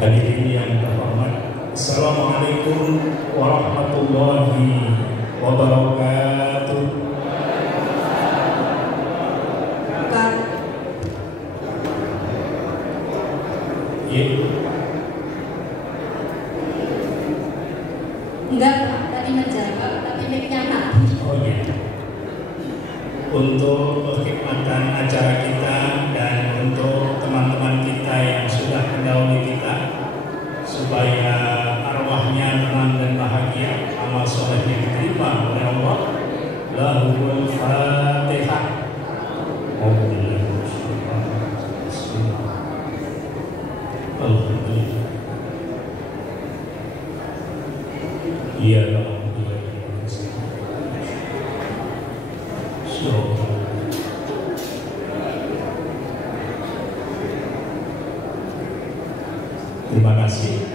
Hadirin yang terhormat, Assalamualaikum warahmatullahi wabarakatuh. Enggak Pak, tadi menjawab, tapi mic-nya mati. Oh iya. Untuk kekhidmatan acara kita dan untuk teman-teman kita yang sudah mendahului kita, supaya arwahnya tenang dan bahagia, amal solehnya diterima oleh Allah. Lahul Fatihah. Alhamdulillah. Iya, terima kasih.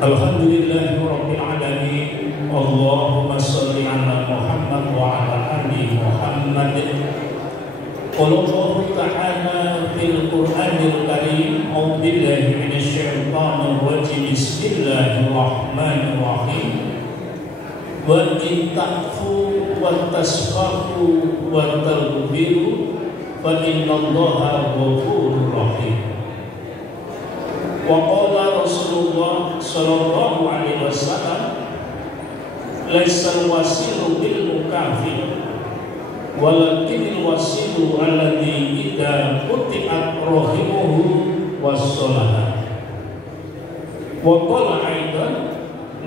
Alhamdulillahirabbil alamin. Allahumma shalli ala Muhammad wa ala ali Muhammad. Qala Allah ta'ala fil Qur'anil Karim, a'udzu billahi minasyaitonir rajim. Bismillahirrahmanirrahim. Wa in ta'fu wa tasfahu wa taghfiru fa innallaha ghafurur rahim. Wa qala Rasulullah sallallahu alaihi wasallam, laisal wasilu bil mukafir walakinil wasilu alladhi idza quti'at rahimuhu wassalaha. Wa qala aidan,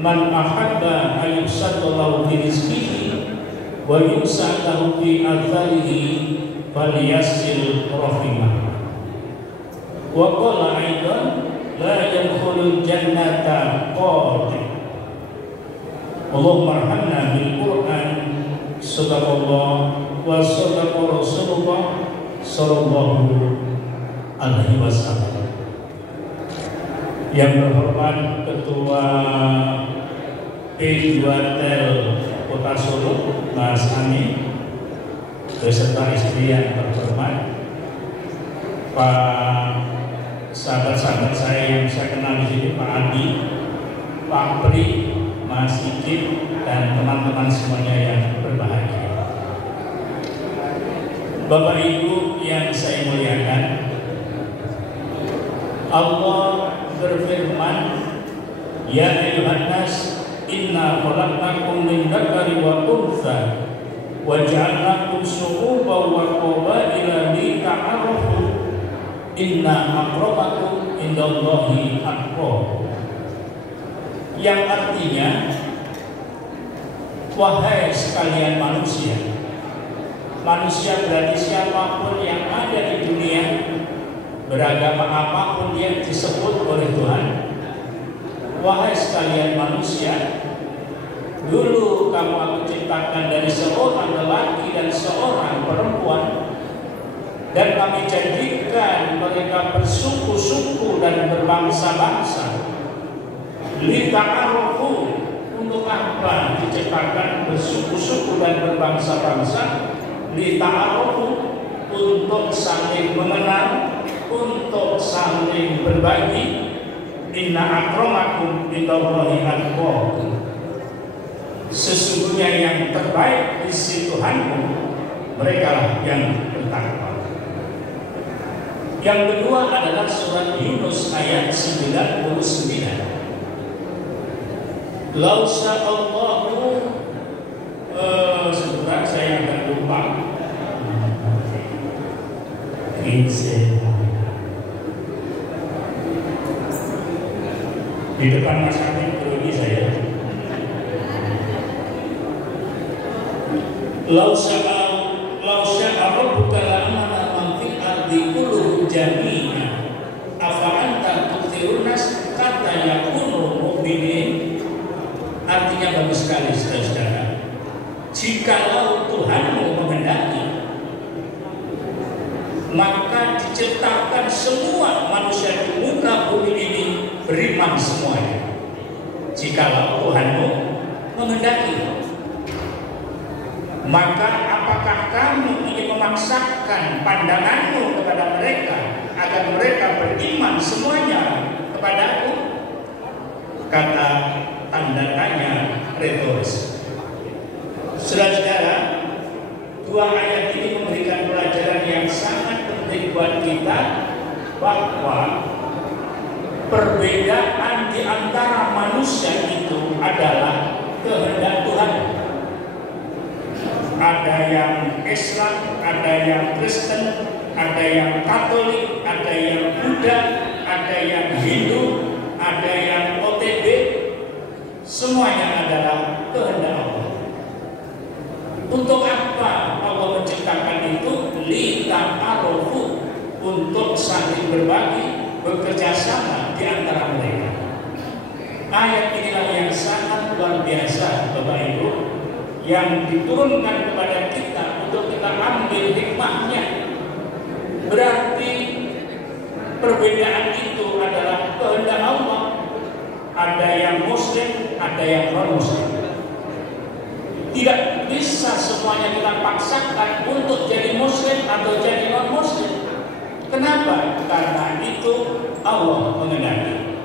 man ahabba an yusaddalahu bi rizqihi wa yusa'alahu bi atharihi falyasil rahimah. Wa qala aidan, la yadkhulul jannata qati. Allahumma arhamna bil Qur'an. Sadaqallah wa sadaqa Rasulullah sallallahu alaihi wasallam. Yang terhormat Ketua P2Tel Kota Solo, Mas Ani, beserta istri yang terhormat, Pak sahabat-sahabat saya yang saya kenal di sini, Pak Adi, Pak Pri, Mas Ikip, dan teman-teman semuanya yang berbahagia. Bapak Ibu yang saya muliakan, Allah berfirman, ya ayyuhan nas, inna khalaqnakum min dzakari wa untha wa ja'alnakum syu'uban wa qabaila lita'arafu. Inna akramakum indallahi atqakum. Yang artinya, wahai sekalian manusia. Manusia berarti siapapun yang ada di dunia, beragama apapun yang disebut oleh Tuhan. Wahai sekalian manusia, dulu kamu aku ciptakan dari seorang lelaki dan seorang perempuan, dan kami jadikan mereka bersuku-suku dan berbangsa-bangsa. Lita'arufu, untuk apa diciptakan bersuku-suku dan berbangsa-bangsa? Lita'arufu, untuk saling mengenal, untuk saling berbagi. Inna akramakum indallahi atqakum. Sesungguhnya yang terbaik di sisi Tuhanmu, mereka lah yang bertakwa. Yang kedua adalah surat Yunus ayat 99. Lau sya'allahu, sebentar saya agak lupa. Di depan Mas Habib grogi saya. Lau sya'a rabbuka la'amana man fil ardi kulluhum jami'an afa anta tu'thirun nas hatta yakunu mu'minin. Artinya bagus sekali saudara-saudara. Jikalau Tuhanmu menghendaki, maka diciptakan semua manusia di muka bumi ini beriman semuanya. Jikalau Tuhanmu menghendaki, maka apakah kamu ingin memaksakan pandanganmu kepada mereka agar mereka beriman semuanya? kepadaku? Kata tanda tanya retoris. Saudara-saudara, dua ayat ini memberikan pelajaran yang sangat penting buat kita bahwa perbedaan di antara manusia itu adalah kehendak Tuhan. Ada yang Islam, ada yang Kristen, ada yang Katolik, ada yang Buddha, ada yang Hindu, ada yang OTB. Semuanya adalah kehendak Allah. Untuk apa Allah menciptakan itu? Lita'arufu, untuk saling berbagi, bekerja sama di antara mereka. Ayat inilah yang sangat luar biasa, Bapak Ibu, yang diturunkan kepada kita untuk kita ambil hikmahnya. Berarti perbedaan itu adalah kehendak Allah. Ada yang Muslim, ada yang non-Muslim. Tidak bisa semuanya kita paksakan untuk jadi Muslim atau jadi non-Muslim. Kenapa? Karena itu Allah mengendaki.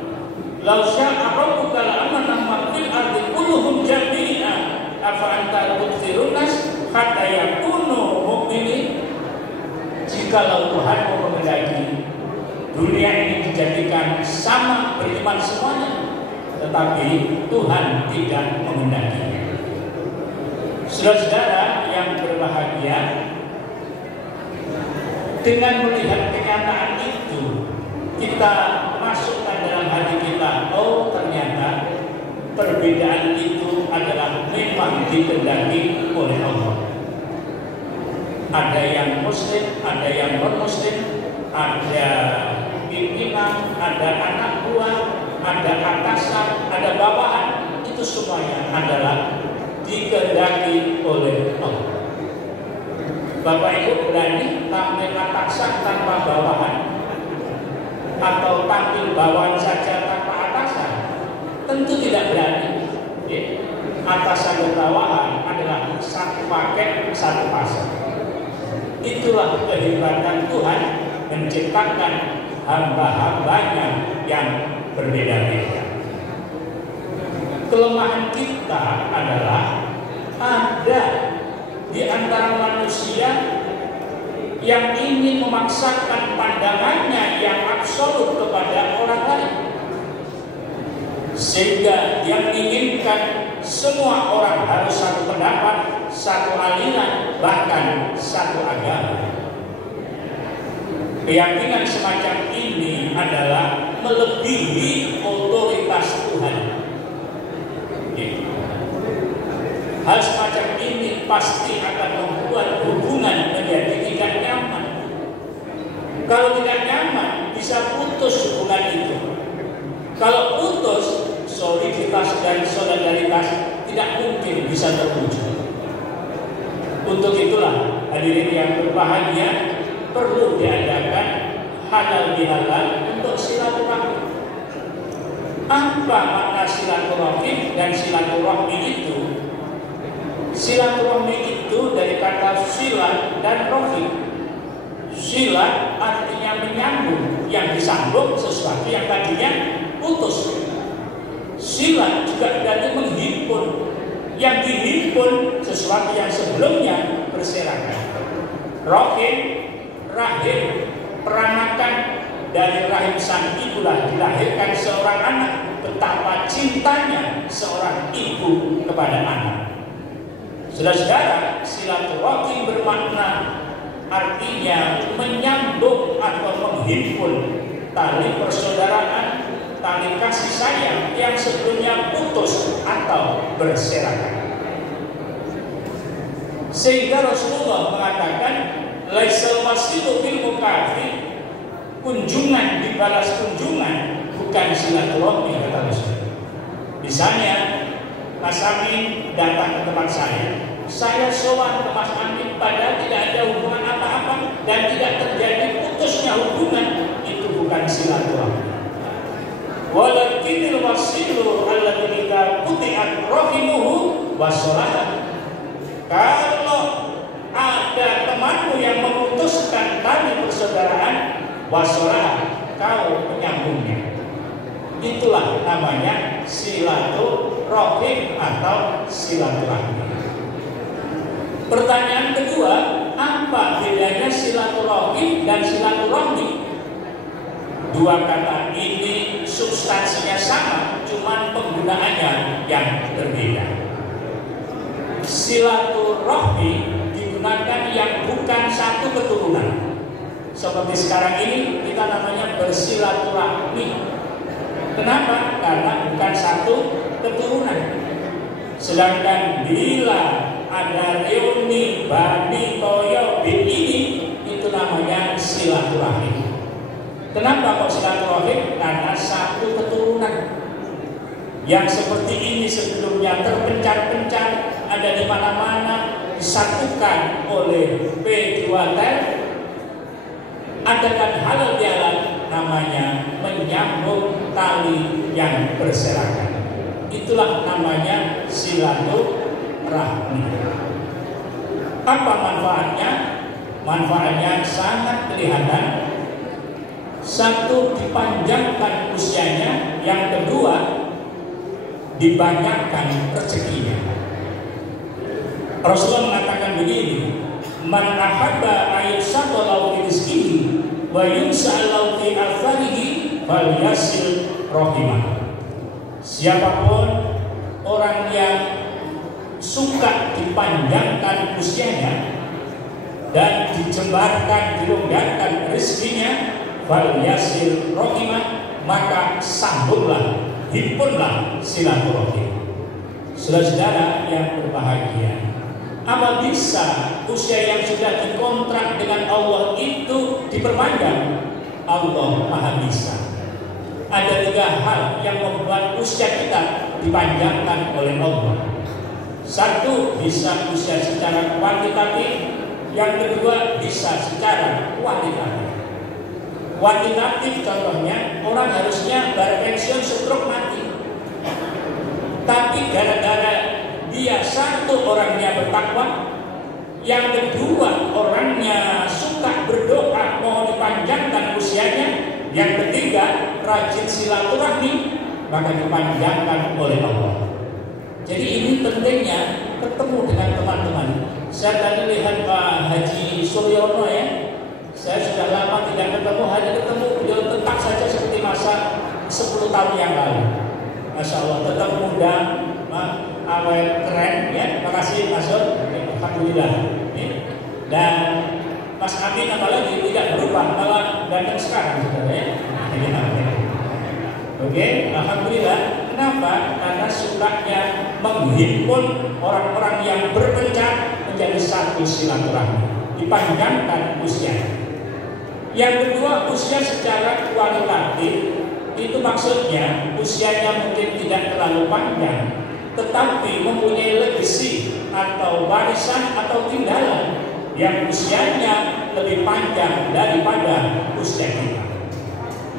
Lau sya'a rabbuka la'amana man fil ardi kulluhum jami'an afa anta tu'thirun nas hatta yakunu mu'minin. Jikalau Tuhan mau mengendaki dunia ini dijadikan sama beriman semuanya, tetapi Tuhan tidak mengendakinya. Saudara-saudara yang berbahagia, dengan melihat kenyataan itu, kita masukkan dalam hati kita, oh ternyata perbedaan itu adalah memang dikehendaki oleh Allah. Ada yang Muslim, ada yang non-Muslim, ada pimpinan, ada anak buah, ada atasan, ada bawahan, itu semuanya adalah dikehendaki oleh Allah. Bapak Ibu berani tampil atasan tanpa bawahan, atau tampil bawahan saja tanpa atasan? Tentu tidak berani. Atasan dan bawahan adalah satu paket, satu pasang. Itulah kehebatan Tuhan menciptakan hamba-hambanya yang berbeda-beda. Kelemahan kita adalah ada di antara manusia yang ingin memaksakan pandangannya yang absolut kepada orang lain, sehingga yang menginginkan semua orang harus satu pendapat, satu aliran, bahkan satu agama. Keyakinan semacam ini adalah melebihi otoritas Tuhan. Hal semacam ini pasti akan membuat hubungan menjadi tidak nyaman. Kalau tidak nyaman, bisa putus hubungan itu. Kalau putus, soliditas dan solidaritas tidak mungkin bisa terwujud. Untuk itulah hadirin yang berbahagia, perlu diadakan halal bihalal untuk silaturahmi. Apa makna silaturahmi dan silaturahmi itu? Silaturahmi itu dari kata silat dan rohim. Silat artinya menyambung, yang disambung sesuatu yang tadinya putus. Silat juga berarti menghimpun, yang dihimpun sesuatu yang sebelumnya berserakan. Rohim, rahim, peranakan, dari rahim sang ibulah dilahirkan seorang anak. Betapa cintanya seorang ibu kepada anak. Saudara-saudara, silaturahim bermakna artinya menyambung atau menghimpun tali persaudaraan, tali kasih sayang yang sebelumnya putus atau berserakan. Sehingga Rasulullah mengatakan, laisal wasilu bil mukafi, kunjungan dibalas kunjungan, bukan silaturahmi, kata Rasul. Misalnya Mas Amin datang ke tempat saya sowan ke Mas Amin padahal tidak ada hubungan apa-apa dan tidak terjadi putusnya hubungan, itu bukan silaturahmi. Walakinil wasilu alladzi idza quti'at rahimuhu wasalaha. Kalau ada temanmu yang memutuskan tali persaudaraan, wasalaha, kau menyambungnya. Itulah namanya silaturahim atau silaturahmi. Pertanyaan kedua, apa bedanya silaturahim dan silaturahmi? Dua kata ini substansinya sama, cuman penggunaannya yang berbeda. Silaturahmi digunakan yang bukan satu keturunan. Seperti sekarang ini kita namanya bersilaturahmi. Kenapa? Karena bukan satu keturunan. Sedangkan bila ada reuni Bani Toyo ini, itu namanya silaturahmi. Kenapa kok silaturahim? Karena satu keturunan. Yang seperti ini sebelumnya terpencar-pencar, ada di mana-mana, disatukan oleh P2T, adakan halal bihalal, namanya menyambung tali yang berserakan. Itulah namanya silaturahmi. Apa manfaatnya? Manfaatnya sangat kelihatan. Satu, dipanjangkan usianya. Yang kedua, dibanyakkan rezekinya. Rasulullah mengatakan begini, man ahabba ayyusaqalahu fi rizqihi wa yus'alahu fi atharihi falyasil rahimah. Siapapun orang yang suka dipanjangkan usianya dan dijembarkan, dilonggarkan rezekinya, falyasil rahimah, maka sambunglah, himpunlah silaturahim. Saudara-saudara yang berbahagia, apa bisa usia yang sudah dikontrak dengan Allah itu diperpanjang? Allah Maha Bisa. Ada 3 hal yang membuat usia kita dipanjangkan oleh Allah. Satu, bisa usia secara kuantitatif. Yang kedua, bisa secara kualitatif. Kuantitatif contohnya, orang harusnya berpensiun stroke mati. Tapi gara-gara dia satu orangnya bertakwa, yang kedua orangnya suka berdoa mau dipanjangkan usianya, yang ketiga rajin silaturahmi, maka dipanjangkan oleh Allah. Jadi ini pentingnya ketemu dengan teman-teman. Saya tadi lihat Pak Haji Suryono ya, saya sudah lama tidak ketemu, hanya ketemu beliau tetap saja seperti masa 10 tahun yang lalu. Masya Allah, tetap muda, awet, keren ya. Terima kasih Mas Sur, alhamdulillah. Dan Mas Amin apalagi tidak berubah, malah ganteng sekarang saudara ya. Oke, alhamdulillah. Kenapa? Karena sukanya menghimpun orang-orang yang berpencar menjadi satu silaturahmi, dipanjangkan usia. Yang kedua, usia secara kualitatif, itu maksudnya usianya mungkin tidak terlalu panjang, tetapi mempunyai legasi atau warisan atau tinggalan yang usianya lebih panjang daripada usia kita.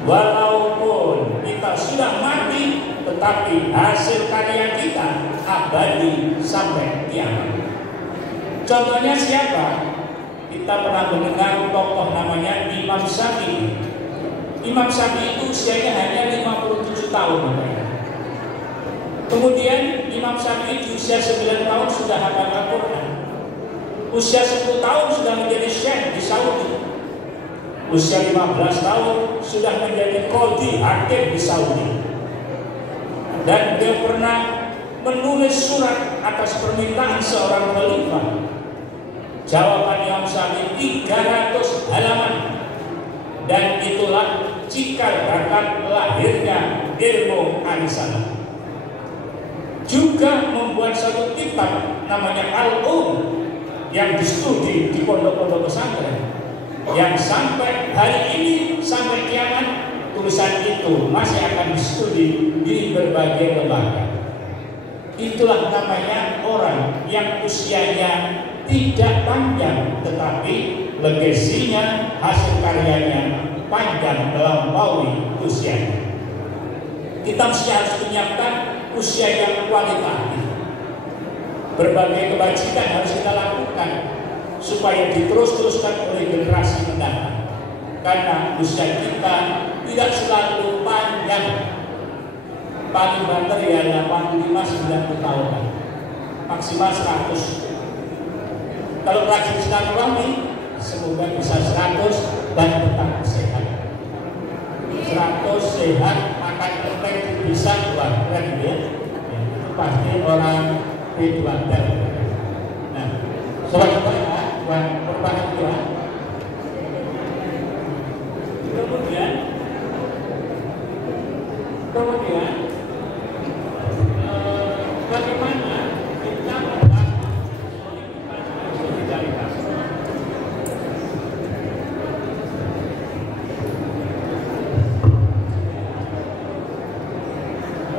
Walaupun kita sudah mati, tetapi hasil karya kita abadi sampai kiamat. Contohnya siapa? Kita pernah mendengar tokoh namanya Imam Syafi'i. Imam Syafi'i itu usianya hanya 57 tahun. Kemudian Imam Syafi'i di usia 9 tahun sudah hafal Al-Quran. Usia 10 tahun sudah menjadi syekh di Saudi. Usia 15 tahun sudah menjadi qadhi hakim di Saudi. Dan dia pernah menulis surat atas permintaan seorang khalifah. Jawaban Imam Syafi'i 300 halaman. Dan itulah cikal bakal lahirnya ilmu arisalah. Juga membuat satu kitab namanya Al-Um yang distudi di pondok-pondok pesantren, yang sampai hari ini, sampai kiamat, tulisan itu masih akan distudi di berbagai lembaga. Itulah namanya orang yang usianya tidak panjang, tetapi legasinya, hasil karyanya panjang melampaui usianya. Kita mesti harus menyiapkan usia yang kualitatif. Berbagai kebajikan harus kita lakukan supaya diterus-teruskan oleh generasi mendatang. Karena usia kita tidak selalu panjang, paling banter ya 85-90 tahun, maksimal 100. Kalau rajin silaturahmi semoga bisa 100 dan tetap sehat. 100 sehat, makan permen bisa keluarga ya. Itu pasti orang B2. Nah, sobat-sobat ya, buat berbahagia. Kemudian bagaimana kita membangun solidaritas.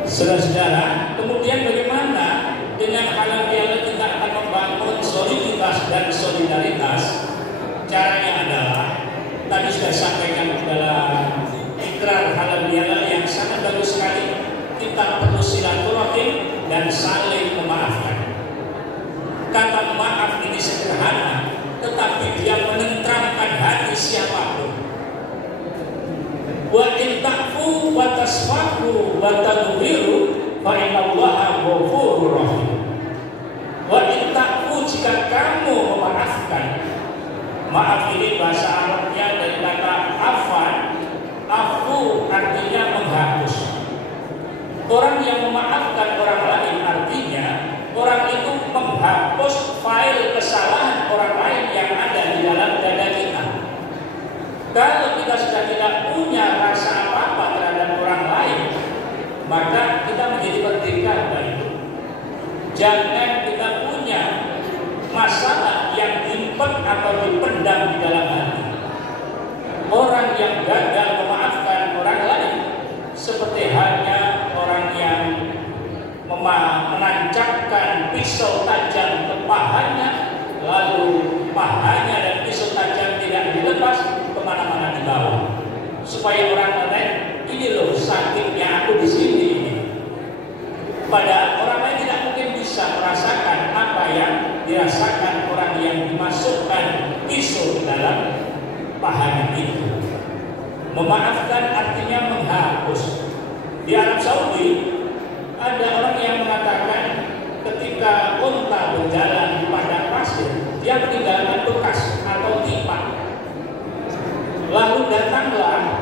Saudara-saudara, kemudian bagaimana dengan halal bihalal kita akan membangun soliditas dan solidaritas? Caranya adalah tadi sudah sampaikan dalam ikrar halal bihalal yang sangat bagus sekali. Kita perlu silaturahim dan saling memaafkan. Kata maaf ini sederhana, tetapi dia menenteramkan hati siapapun. Wa in ta'fu wa tasfahu wa tadbiru fa innallaha ghafurur rahim. Wa in ta'fu, jika kamu memaafkan. Maaf ini bahasa Arabnya dari kata afan. Afu artinya menghapus. Orang yang memaafkan orang lain artinya orang itu menghapus file kesalahan orang lain yang ada di dalam dada kita. Kalau kita sudah tidak punya rasa apa-apa terhadap orang lain, maka kita menjadi merdeka dari itu. Jangan kita punya masalah yang diimpet atau dipendam di dalam hati. Orang yang gagal memaafkan orang lain seperti halnya orang yang menancapkan pisau tajam ke pahanya, lalu pahanya dan pisau tajam tidak dilepas, kemana-mana dibawa, supaya orang lain ini loh sakitnya aku di sini ini. Padahal orang lain tidak mungkin bisa merasakan apa yang dirasakan orang yang dimasukkan pisau di dalam pahanya itu. Memaafkan artinya menghapus. Di Arab Saudi ada orang yang mengatakan ketika unta berjalan di padang pasir, dia meninggalkan bekas atau tipak. Lalu datanglah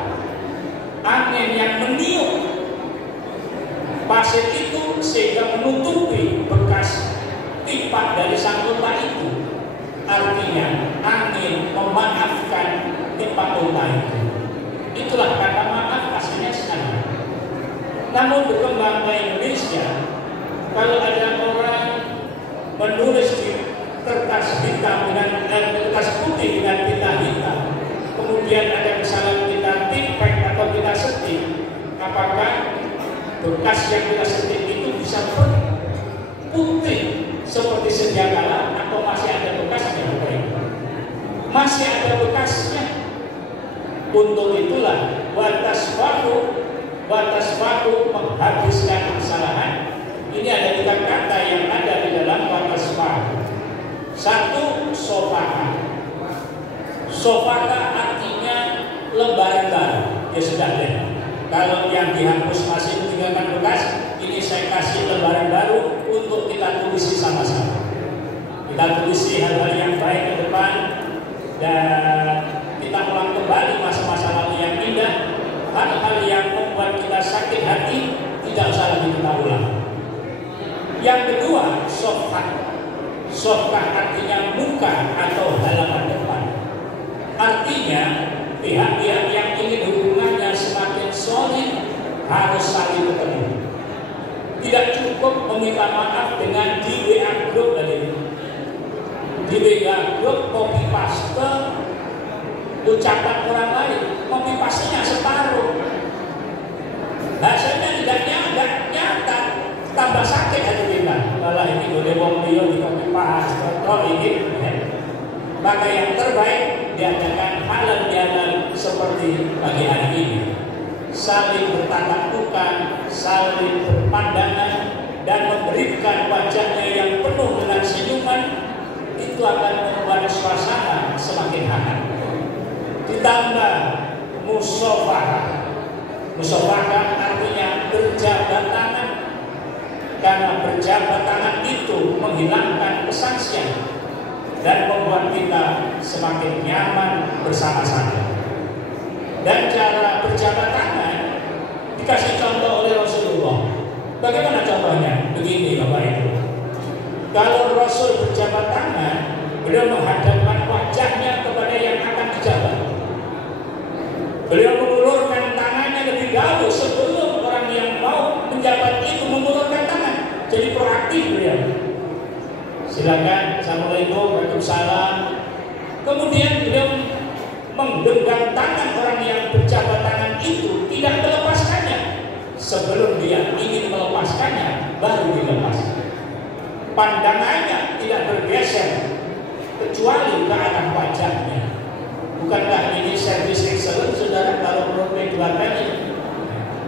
angin yang meniup pasir itu sehingga menutupi bekas tipak dari sang unta itu. Artinya angin memaafkan tipak unta itu. Itulah kata maaf aslinya sekali. Namun berkembang ke Indonesia, kalau ada orang menulis di kertas hitam dengan kertas putih dengan tinta hitam, kemudian ada kesalahan kita tipek atau kita setik, apakah bekas yang kita setik itu bisa putih seperti sedia kala atau masih ada bekasnya? Masih ada bekasnya. Untuk itulah batas baku menghabiskan kesalahan. Ini ada 3 kata yang ada di dalam batas baku. 1, sofaka. Sofaka artinya lembaran baru. Ya sudah deh. Kalau yang dihapus masih meninggalkan bekas, ini saya kasih lembaran baru untuk kita tulisi sama-sama. Kita tulisi hal-hal yang baik ke depan dan kita ulang kembali masa-masa lalu yang indah. Hal-hal yang membuat kita sakit hati tidak usah lagi kita ulang. Yang kedua, sofah. Sofah artinya muka atau halaman depan. Artinya pihak-pihak yang ingin hubungannya semakin solid harus saling bertemu. Tidak cukup meminta maaf dengan di WA group tadi. Di WA group copy paste ucapan orang lain, copy paste-nya separuh. Hasilnya tidak nyata, tambah sakit hati kita. Malah ini boleh wong liya di copy paste, kok ini. Maka yang terbaik diadakan halal bihalal seperti pagi hari ini. Saling bertatap muka, saling berpandangan, dan memberikan wajahnya yang penuh dengan senyuman, itu akan membuat suasana semakin hangat. Ditambah musyawarah. Musyawarah artinya berjabatan karena berjabat tangan itu menghilangkan kesangsian dan membuat kita semakin nyaman bersama-sama. Dan cara berjabat tangan dikasih contoh oleh Rasulullah. Bagaimana contohnya? Begini Bapak Ibu. Kalau Rasul berjabat tangan, beliau menghadapkan wajahnya kepada yang akan dijabat. Beliau mengulurkan tangannya lebih dahulu sebelum orang yang mau menjabat itu mengulurkan tangan. Jadi proaktif beliau. Silakan, assalamualaikum, waalaikumsalam. Kemudian beliau menggenggam tangan orang yang berjabat tangan itu, tidak melepaskannya. Sebelum dia ingin melepaskannya, baru dilepas. Pandangannya tidak bergeser kecuali ke arah wajahnya. Bukankah ini service excellent, saudara? Kalau menurut keluarganya,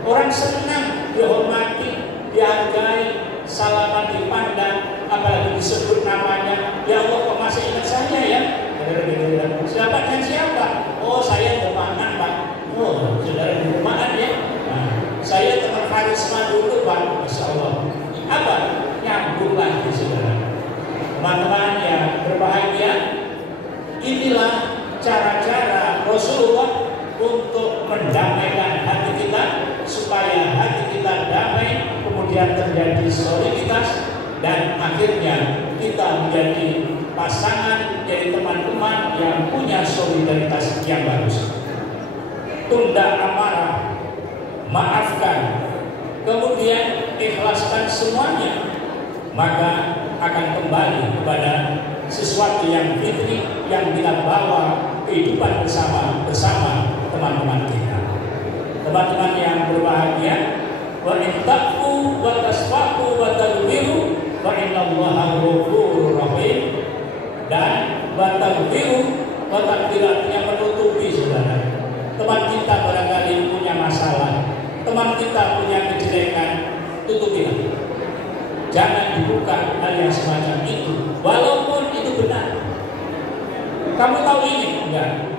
orang senang dihormati, dihargai, salaman dipandang, apalagi disebut namanya. Ya Allah, kok masih ingat saya ya? Siapa dan siapa? Oh, saya teman Pak. Oh, saudara di rumahan ya. Nah, saya teman karisma dulu Pak. Masya Allah. Apa? Nyambung lagi saudara. Teman-teman yang berbahagia, inilah cara-cara Rasulullah untuk mendamaikan hati kita supaya hati kita damai, kemudian terjadi soliditas dan akhirnya kita menjadi pasangan, jadi teman-teman yang punya solidaritas yang bagus. Tunda amarah, maafkan, kemudian ikhlaskan semuanya, maka akan kembali kepada sesuatu yang fitri yang kita bawa kehidupan bersama teman-teman kita. Teman-teman yang berbahagia, wa in taqu wa tasfaqu wa tadbiru wa innallaha ghafurur rahim. Dan batagfiru, batagfir artinya menutupi saudara. Teman kita barangkali punya masalah, teman kita punya kejelekan, tutupilah. Jangan dibuka hal yang semacam itu, walaupun itu benar. Kamu tahu ini? Enggak.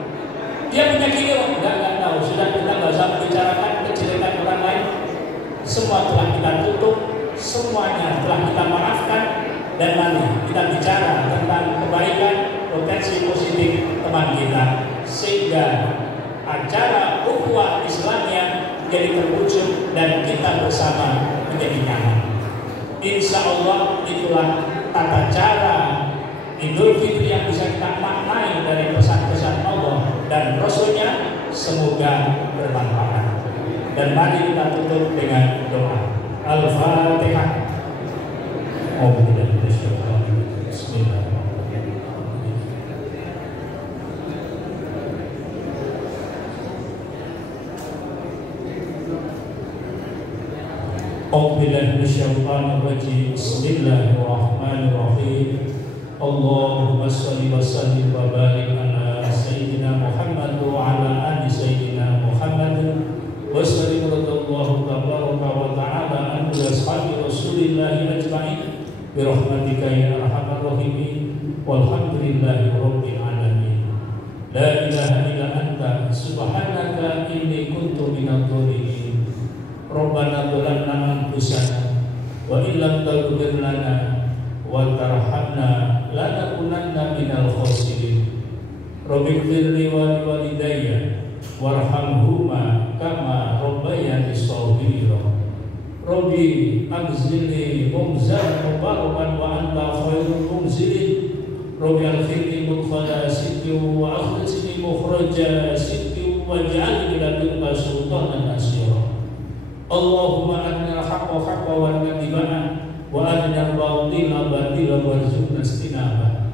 Dia punya gini, enggak tahu. Sudah kita nggak usah membicarakan kejelekan orang lain. Semua telah kita tutup, semuanya telah kita maafkan. Dan mari kita bicara tentang kebaikan, potensi positif teman kita, sehingga acara ukhuwah Islamnya jadi terwujud dan kita bersama menjadi nyaman. Insya Allah itulah tata cara Idul Fitri yang bisa kita maknai dari pesan-pesan Allah dan Rasulnya. Semoga bermanfaat. Dan mari kita tutup dengan doa. Al-Fatihah. Bismillahirrahmanirrahim. Allahumma shalli wa sallim wa barik ala sayyidina Muhammad wa ala ali sayyidina Muhammad wa sallim radallahu tabaraka wa ta'ala an ashabi Rasulillahi ajma'in bi rahmatika ya arhamar rahimin walhamdulillahi rabbil alamin. La ilaha illa anta subhanaka inni kuntu minadh dhalimin. Rabbana dhalamna anfusana wa illam taghfir lana wa tarhamna lanakunanna minal khasirin. Rabbighfirli wa liwalidayya warhamhuma kama rabbayani shaghira. Rabbi anzilni munzalan mubarakan wa anta khairul munzilin. Rabbi akhirni mudkhala sidqi wa akhrijni mukhraja sidqi waj'alni ladunka sultanan nasira. Allahumma arina al-haqqa haqqa wa arina wa arina al-batila batila warzuqna istinabah.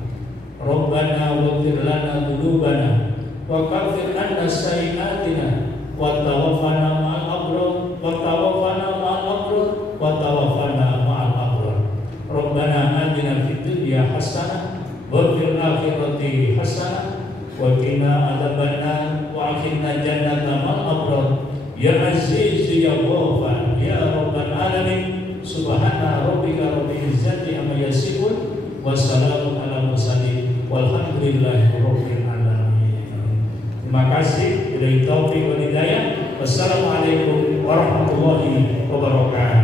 Rabbana waghfir lana dhunubana wa kaffir anna sayyi'atina wa tawaffana ma'al abrar wa tawaffana ma'al abrar wa tawaffana ma'al abrar. Rabbana atina fid dunya hasanah wa fil akhirati hasanah wa qina adzabannar wa akhirna jannata ma'al abrar. Ya Aziz ya Ghafar ya Rabbal Alamin. Subhana rabbika rabbil izzati amma yasifun wa salamun ala mursalin walhamdulillahi rabbil alamin. Terima kasih. Billahi taufiq wal hidayah. Wassalamualaikum warahmatullahi wabarakatuh.